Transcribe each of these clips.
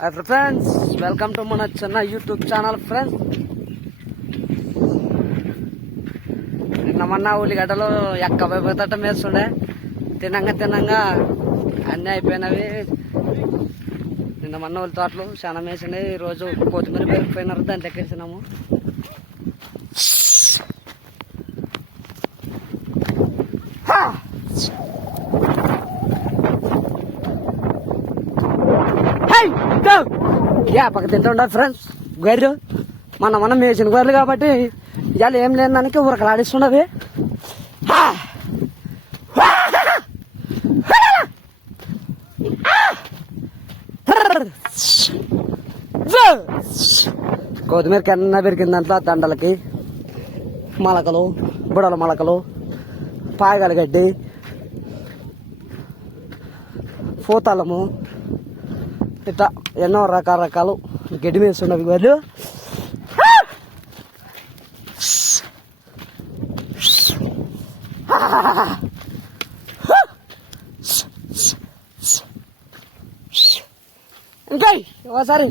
Friends welcome to మన చిన్న YouTube channel friends నిన్న మొన్న ఉల్లిగడ్డలు ఎక్క పోతట మేస్తుండే. తినంగా తినంగా అన్నీ అయిపోయినవి. నిన్న మొన్న ఉల్లి తోటలు చాలా మేసిండే. ఈరోజు కొత్తిమీర పెరిగిపోయినారు దాన్ని లెక్కేసినాము యా పక్క తింటుండ ఫ్రెండ్స్ గొర్రెలు మన మనం మేసిన గొర్రెలు కాబట్టి ఇవాళ ఏం లేని దానికి ఉరకలాడిస్తున్నది కొత్తిమీర కన్నా పెరిగిన దాంట్లో దండలకి మొలకలు బుడల మొలకలు పాయగల గడ్డి పూతలము ఇట్లా ఎన్నో రకరకాలు గడ్డి వేస్తున్నవి వాళ్ళు ఇంకా ఒకసారి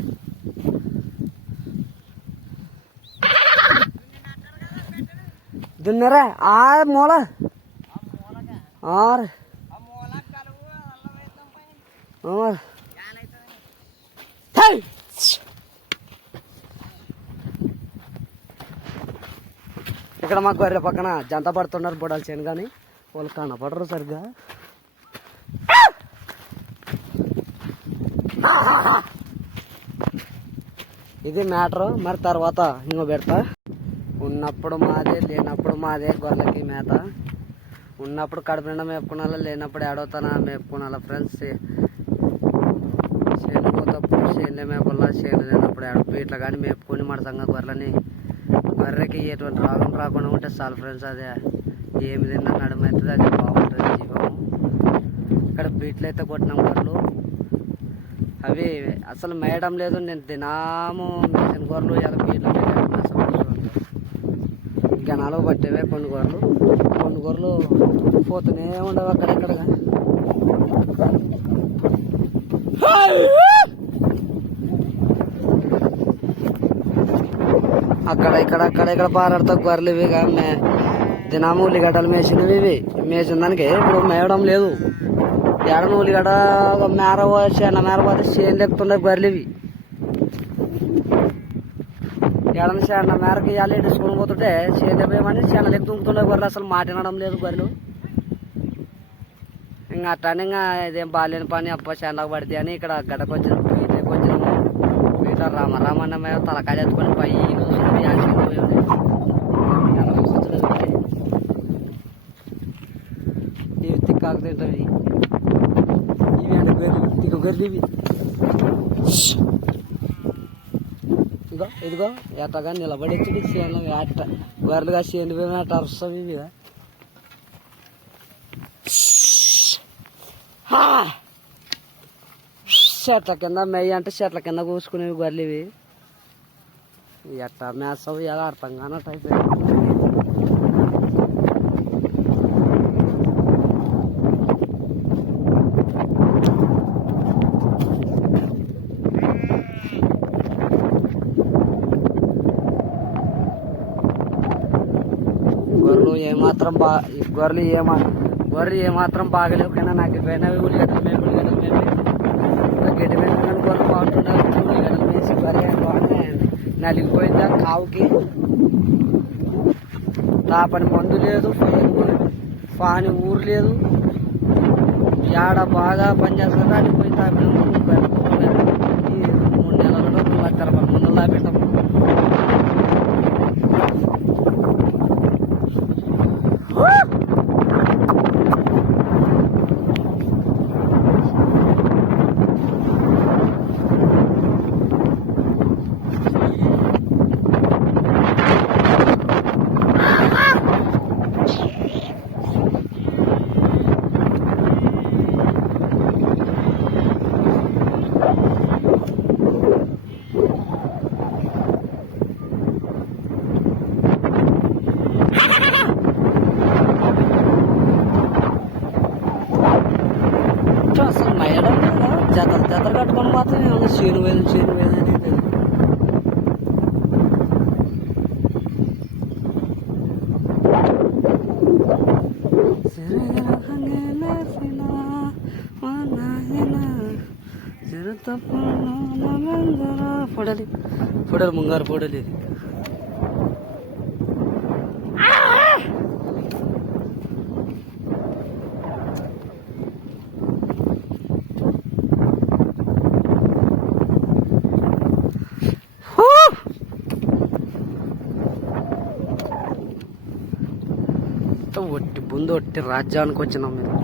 దున్నరా ఆ మూల ఆరు ఇక్కడ మాకు గొర్రె పక్కన జంత పడుతున్నారు బుడాలు చేయను కానీ వాళ్ళు కనపడరు సరిగ్గా. ఇది మ్యాటర్ మరి తర్వాత ఇంకో పెడతా ఉన్నప్పుడు మాదే లేనప్పుడు మాదే గొర్రెలకి మేత. ఉన్నప్పుడు కడుపు నిండా మేపుకున్నాలా లేనప్పుడు ఏడవుతానా మేపుకున్నాలా ఫ్రెండ్స్ చేను పోతప్పుడు చేనులే మేపల్లా చేను లేనప్పుడు ఎడపు ఇట్లా కానీ మేపుకొని మడసంగా గొర్రెలని బర్రెకి ఎటువంటి రోగం రాకుండా ఉంటే చాలు ఫ్రెండ్స్ అదే. ఏమి తిన్నా నడుమవుతుంది అది బాగుంటుంది జీవము. ఇక్కడ బీట్లు అయితే కొట్టినాం గొర్రెలు. అవి అసలు మేయడం లేదు నేను దినాము మిషన్ గొర్రెలు ఇలా బీట్లు గణాలు పట్టేవే కొన్ని గొర్రెలు. కొన్ని గొర్రెలు పోతూనే ఉండవు అక్కడెక్కడగా. అక్కడ ఇక్కడ అక్కడ ఇక్కడ పారాడుతా గొర్రెలు ఇవి కానీ దినాము ఉల్లిగడ్డలు మేసినవి ఇవి. మేసిన దానికి ఇప్పుడు మేయడం లేదు. ఎడన ఉల్లిగడ్డ మేర చేన మేర పోతే చేను లెక్కుతుండే గొర్రెలు ఇవి. ఎడన చేన మేరకు ఇవ్వాలి ఇడుచుకొని పోతుంటే చేను లేపేయమని చేన లెక్క తుంగుతుండే గొర్రెలు. అసలు మాటినడం లేదు గొర్రెలు. ఇంకా అట్టానే ఇంకా ఇదేం బాగాలేని పని అప్ప చేనలకు పడితే అని ఇక్కడ గడ్డకు వచ్చిన పీటకు వచ్చినాము పీట రామ రామన్న మేము తలకాయ ఎత్తుకొని పై ఇవి తిక్కాకు ఇవి అంటే గొర్రెలు తిక్క గొర్రెలు ఇదిగో ఇదిగో ఎట్టగా నిలబడి చేను అట్ట గొర్రెలుగా చేను పోయిన అట్ట అరుస్తాం ఇవి చెట్ల కింద మెయ్యి అంటే చెట్ల కింద కూసుకునేవి గొర్రెలు ఇవి ఎట్టా మేస్తావు ఎలా అర్థం కానట్టు అయిపోయింది గొర్రెలు ఏమాత్రం బా ఈ గొర్రెలు ఏమా గొర్రెలు ఏమాత్రం బాగలేవు కానీ నాకు పోయినవి ఉల్లిగడ్డలు మేము ఉల్లిగడ్డలు మేము గడ్డి మీద గొర్రెలు బాగుంటున్నారు ఉల్లిగడ్డలు వేసి గొర్రె బాగున్నాయి నలిగిపోయిందా? కావుకి. తాపని మందు లేదు పాని ఊరు లేదు. ఏడ బాగా పనిచేస్తుందా అని పోయి తాపిన మూడు నెలలలో లక్ష అచ్చం అసలు మేడం జతలు జతలు కట్టుకొని మాత్రం ఏమన్నా చీరు వేలు చీరు వేలు అనేది ఫోటోలు పొడలు ముంగారు ఫోటోలు ముందు రాజ్యానికి వచ్చినాం మేము.